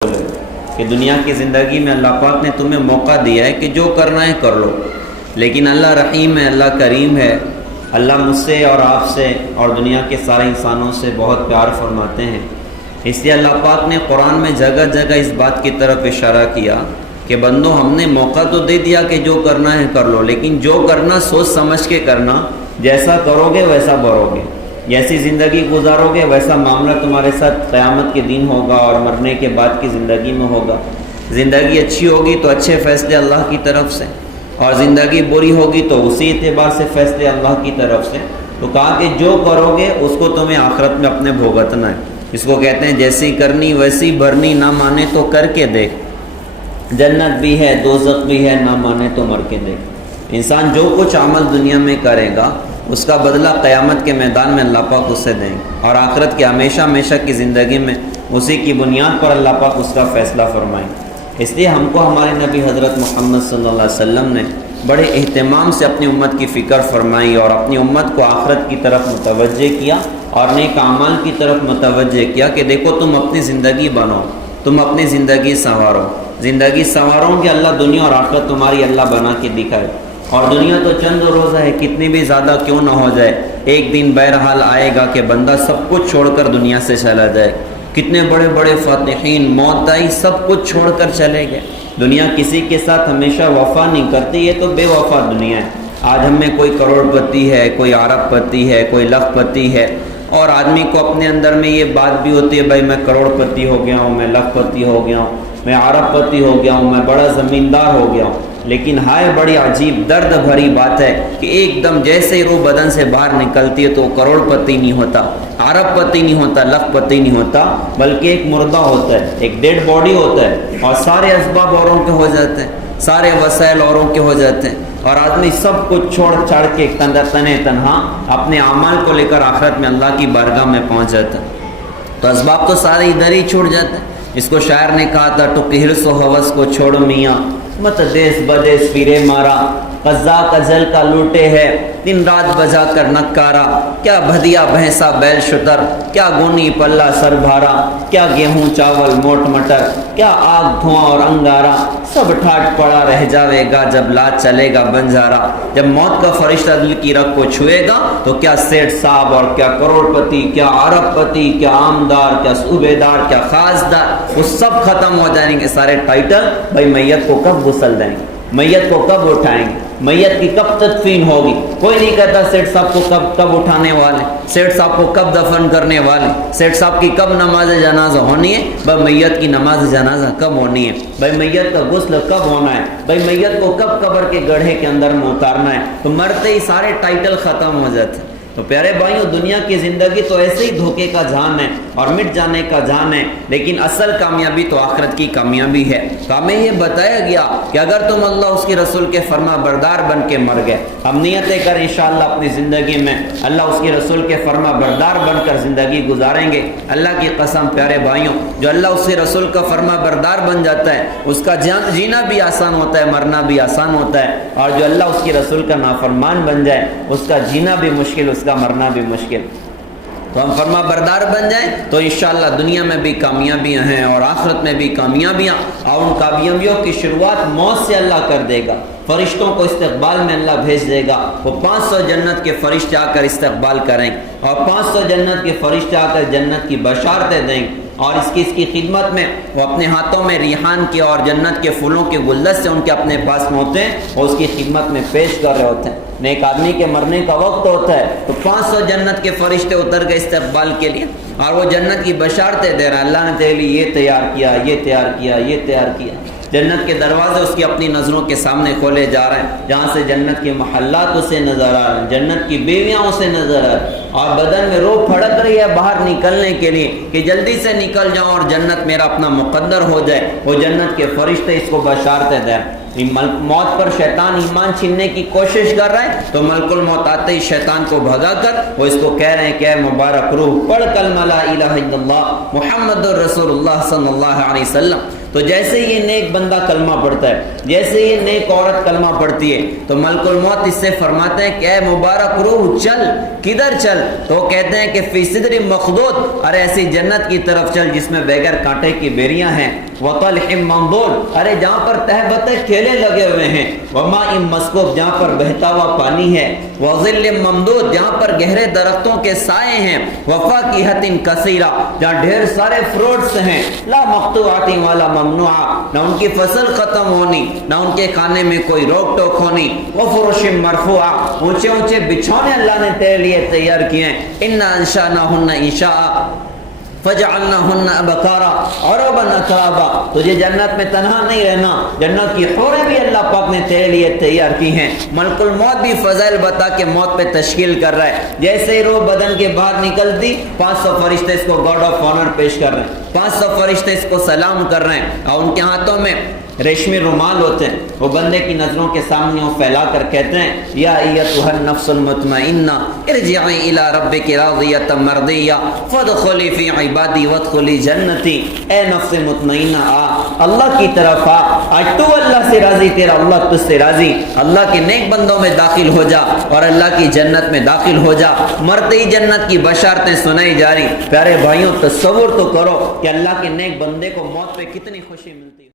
کہ دنیا کی زندگی میں اللہ پاک نے تمہیں موقع دیا ہے کہ جو کرنا ہے کر لو، لیکن اللہ رحیم ہے، اللہ کریم ہے، اللہ مجھ سے اور آپ سے اور دنیا کے سارے انسانوں سے بہت پیار فرماتے ہیں۔ اس لیے اللہ پاک نے قرآن میں جگہ جگہ اس بات کی طرف اشارہ کیا کہ بندو ہم نے موقع تو دے دیا کہ جو کرنا ہے کر لو، لیکن جو کرنا سوچ سمجھ کے کرنا، جیسا کرو گے ویسا بھرو گے، جیسی زندگی گزارو گے ویسا معاملہ تمہارے ساتھ قیامت کے دن ہوگا اور مرنے کے بعد کی زندگی میں ہوگا۔ زندگی اچھی ہوگی تو اچھے فیصلے اللہ کی طرف سے، اور زندگی بری ہوگی تو اسی اعتبار سے فیصلے اللہ کی طرف سے۔ تو کہا کہ جو کرو گے اس کو تمہیں آخرت میں اپنے بھگتنا ہے۔ اس کو کہتے ہیں جیسی کرنی ویسی بھرنی، نہ مانے تو کر کے دیکھ، جنت بھی ہے دوزخ بھی ہے، نہ مانے تو مر کے دیکھ۔ انسان جو کچھ عمل دنیا میں کرے گا اس کا بدلہ قیامت کے میدان میں اللہ پاک اسے دیں گے، اور آخرت کے ہمیشہ ہمیشہ کی زندگی میں اسی کی بنیاد پر اللہ پاک اس کا فیصلہ فرمائیں۔ اس لیے ہم کو ہمارے نبی حضرت محمد صلی اللہ علیہ وسلم نے بڑے اہتمام سے اپنی امت کی فکر فرمائی اور اپنی امت کو آخرت کی طرف متوجہ کیا اور نیک اعمال کی طرف متوجہ کیا کہ دیکھو تم اپنی زندگی بنو، تم اپنی زندگی سنوارو، زندگی سنوارو کہ اللہ دنیا اور آخرت تمہاری اللہ بنا کے دکھائے۔ اور دنیا تو چند روزہ ہے، کتنی بھی زیادہ کیوں نہ ہو جائے، ایک دن بہرحال آئے گا کہ بندہ سب کچھ چھوڑ کر دنیا سے چلا جائے۔ کتنے بڑے بڑے فاتحین موت آئی سب کچھ چھوڑ کر چلے گئے۔ دنیا کسی کے ساتھ ہمیشہ وفا نہیں کرتی، یہ تو بے وفا دنیا ہے۔ آج ہم میں کوئی کروڑ پتی ہے، کوئی ارب پتی ہے، کوئی لاکھ پتی ہے، اور آدمی کو اپنے اندر میں یہ بات بھی ہوتی ہے بھائی میں کروڑ پتی ہو گیا ہوں، میں لاکھ پتی ہو گیا ہوں، میں ارب پتی ہو گیا ہوں، میں بڑا زمیندار ہو گیا ہوں۔ لیکن ہائے بڑی عجیب درد بھری بات ہے کہ ایک دم جیسے ہی روح بدن سے باہر نکلتی ہے تو وہ کروڑ پتی نہیں ہوتا، ارب پتی نہیں ہوتا، لاکھ پتی نہیں ہوتا، بلکہ ایک مردہ ہوتا ہے، ایک ڈیڈ باڈی ہوتا ہے، اور سارے اسباب اوروں کے ہو جاتے ہیں، سارے وسائل اوروں کے ہو جاتے ہیں، اور آدمی سب کچھ چھوڑ چھاڑ کے تنے تنہا اپنے اعمال کو لے کر آخرت میں اللہ کی بارگاہ میں پہنچ جاتا ہے۔ تو اسباب تو سارے ادھر ہی چھوڑ جاتے ہیں۔ اس کو شاعر نے کہا تھا تو حرص و ہوس کو چھوڑ میاں، مت دیس بدیس پھرے مارا، قزاق ازل کا لوٹے ہے دن رات بجا کر نکارا، کیا بھدیا بھینسا بیل شتر، کیا گونی پلہ سر بھارا، کیا گیہوں چاول موٹ مٹر، کیا آگ دھواں اور انگارا، سب ٹھاٹ پڑا رہ جاوے گا جب لات چلے گا بنجارا۔ جب موت کا فرشتہ دل کی رگ کو چھوئے گا تو کیا سیٹھ صاحب اور کیا کروڑ پتی، کیا ارب پتی، کیا عامدار، کیا صوبے دار، کیا خاصدار، وہ سب ختم ہو جائیں گے سارے ٹائٹل۔ بھائی میت کو کب غسل دیں گے، میت کو کب اٹھائیں گے، میت کی کب تدفین ہوگی، کوئی نہیں کہتا سیٹھ صاحب کو کب اٹھانے والے، سیٹھ صاحب کو کب دفن کرنے والے، سیٹھ صاحب کی کب نماز جنازہ ہونی ہے، بھائی میت کی نماز جنازہ کب ہونی ہے، بھائی میت کا غسل کب ہونا ہے، بھائی میت کو کب قبر کے گڑھے کے اندر میں اتارنا ہے۔ تو مرتے ہی سارے ٹائٹل ختم ہو جاتے ہیں۔ تو پیارے بھائیوں، دنیا کی زندگی تو ایسے ہی دھوکے کا جہان ہے اور مٹ جانے کا جہان ہے، لیکن اصل کامیابی تو آخرت کی کامیابی ہے۔ تو ہمیں یہ بتایا گیا کہ اگر تم اللہ اس کے رسول کے فرما بردار بن کے مر گئے، ہم نیتیں کریں انشاءاللہ اپنی زندگی میں اللہ اس کے رسول کے فرما بردار بن کر زندگی گزاریں گے۔ اللہ کی قسم پیارے بھائیوں، جو اللہ اس کے رسول کا فرما بردار بن جاتا ہے اس کا جینا بھی آسان ہوتا ہے، مرنا بھی آسان ہوتا ہے، اور جو اللہ اس کے رسول کا نافرمان بن جائے اس کا جینا بھی مشکل، اس کا مرنا بھی مشکل۔ تو ہم فرما بردار بن جائیں تو انشاءاللہ دنیا میں بھی کامیابیاں ہیں اور آخرت میں بھی کامیابیاں، اور ان کامیابیوں کی شروعات موت سے اللہ کر دے گا۔ فرشتوں کو استقبال میں اللہ بھیج دے گا، وہ 500 جنت کے فرشتے آ کر استقبال کریں، اور 500 جنت کے فرشتے آ کر جنت کی بشارتیں دیں، اور اس کی خدمت میں وہ اپنے ہاتھوں میں ریحان کے اور جنت کے پھولوں کے گلدستے ان کے اپنے پاس میں ہوتے ہیں اور اس کی خدمت میں پیش کر رہے ہوتے ہیں۔ نیک آدمی کے مرنے کا وقت ہوتا ہے تو 500 جنت کے فرشتے اتر گئے استقبال کے لیے، اور وہ جنت کی بشارتیں دے رہا ہے، اللہ نے تیرے لیے یہ تیار کیا، یہ تیار کیا، یہ تیار کیا۔ جنت کے دروازے اس کی اپنی نظروں کے سامنے کھولے جا رہے ہیں، جہاں سے جنت کے محلات اسے نظر آ رہے ہیں، جنت کی بیویاں اسے نظر آ رہی ہیں، اور بدن میں روح پھڑک رہی ہے باہر نکلنے کے لیے کہ جلدی سے نکل جاؤں اور جنت میرا اپنا مقدر ہو جائے۔ وہ جنت کے فرشتے اس کو بشارتیں دیں۔ موت پر شیطان ایمان چھیننے کی کوشش کر رہا ہے تو ملک الموت آتے ہی شیطان کو بھگا کر وہ اس کو کہہ رہے ہیں کہ اے مبارک روح پڑھ کلمہ لا الہ الا اللہ محمد رسول اللہ صلی اللہ علیہ وسلم۔ تو جیسے یہ نیک بندہ کلمہ پڑھتا ہے، جیسے یہ نیک عورت کلمہ پڑھتی ہے تو ملک الموت اس سے فرماتے ہیں کہ اے مبارک روح چل، کدھر چل؟ تو وہ کہتے ہیں کہ فی صدر مخدود، ارے ایسی جنت کی طرف چل جس میں بغیر کانٹے کی بیریاں ہیں، وطلح منضود، ارے جہاں پر تہبتے ٹھیلے لگے ہوئے ہیں، وماء مسکوب، جہاں پر بہتا ہوا پانی ہے، وظل ممدود، جہاں پر گہرے درختوں کے سائے ہیں، وفاکہۃ کثیرہ، جہاں ڈھیر سارے فروٹس ہیں، لا مقطوعۃ ولا ممنوعہ، نہ ان کی فصل ختم ہونی نہ ان کے کھانے میں کوئی روک ٹوک ہونی، وفرش مرفوعہ، اونچے اونچے بچھونے اللہ نے تیرے لیے تیار کیے ہیں، انا انشأناہن انشاء فجعلناہن ابکارا عربا اترابا، تجھے جنت میں تنہا نہیں رہنا، جنت کی حوریں بھی اللہ پاک نے تیرے لیے تیار کی ہیں۔ ملک الموت بھی فضائل بتا کے موت پہ تشکیل کر رہا ہے، جیسے ہی روح بدن کے باہر نکلتی 500 فرشتے اس کو گارڈ آف آنر پیش کر رہے ہیں، 500 فرشتے اس کو سلام کر رہے ہیں، اور ان کے ہاتھوں میں ریشمی رومال ہوتے ہیں، وہ بندے کی نظروں کے سامنے وہ پھیلا کر کہتے ہیں یا ایتھا النفس المطمئنہ ارجعی الی ربک راضیۃ مرضیہ فادخلی فی عبادی وادخلی جنتی، اے نفس مطمئنہ آ، اللہ کی طرف آ، آج تو اللہ سے راضی، تیرا اللہ تجھ سے راضی، اللہ کے نیک بندوں میں داخل ہو جا اور اللہ کی جنت میں داخل ہو جا۔ مرتے ہی جنت کی بشارتیں سنائی جا رہی۔ پیارے بھائیوں، تصور تو کرو کہ اللہ کے نیک بندے کو موت پہ کتنی خوشی ملتی ہے۔